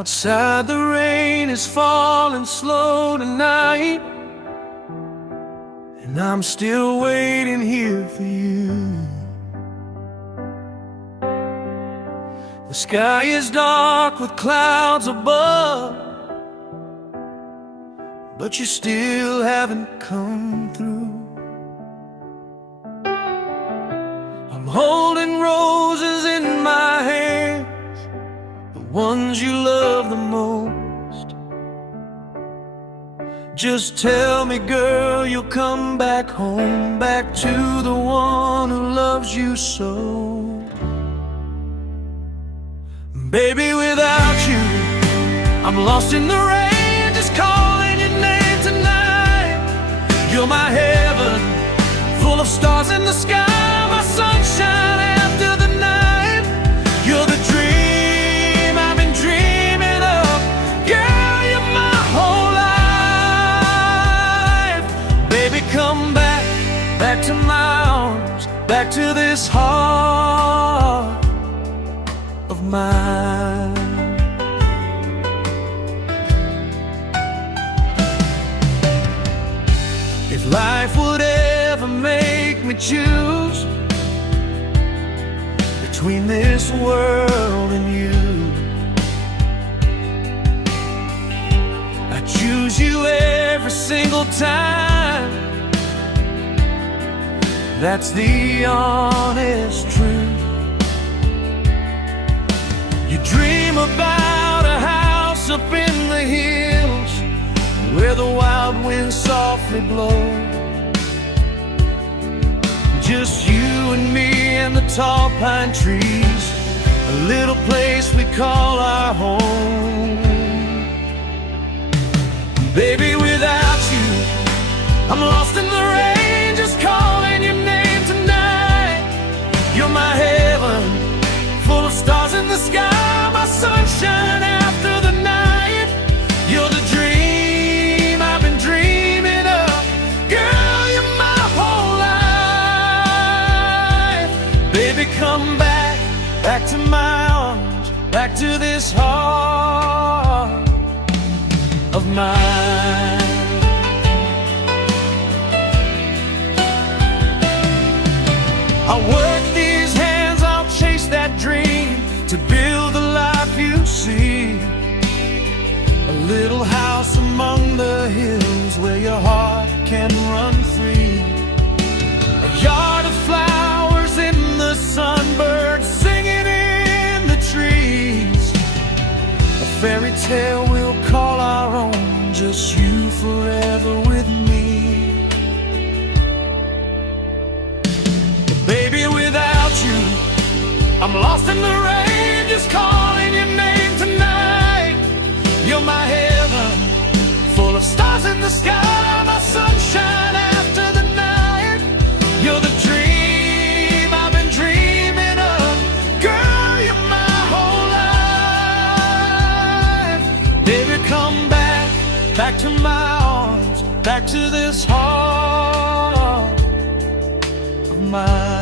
Outside the rain is falling slow tonight, and I'm still waiting here for you. The sky is dark with clouds above, but you still haven't come through. I'm holding roses in my hands, the ones you love the most. Just tell me, girl, you'll come back home, back to the one who loves you so. Baby, without you, I'm lost in the rain, just calling your name tonight. You're my heaven, full of stars in the sky, my sunshine after the night. You're the dream I've been dreaming of. Girl, you're my whole life. Baby, come back, back to my arms, back to this heart of mine. If life would ever make me choose between this world and you, I choose you every single time. That's the honest truth. You dream about a house up in the hills where the wild winds softly blow. Just you and me and the tall pine trees, a little place we call our home. Baby, without you, I'm lost in the rain, just calling your name tonight. You're my heaven, full of stars in the sky, my sunshine after the night. You're the dream I've been dreaming of. Girl, you're my whole life. Baby, come back, back to my arms, back to this heart of mine. I'll work these hands, I'll chase that dream to build the life you see. A little house among the hills where your heart can run free. A yard of flowers in the sun, birds singing in the trees. A fairy tale we'll call our own, just you forever with me. But baby, without you, I'm lost in the rain, just calling your name tonight. You're my heaven, full of stars in the sky, my sunshine after the night. You're the dream I've been dreaming of. Girl, you're my whole life. Baby, come back, back to my arms, back to this heart of mine.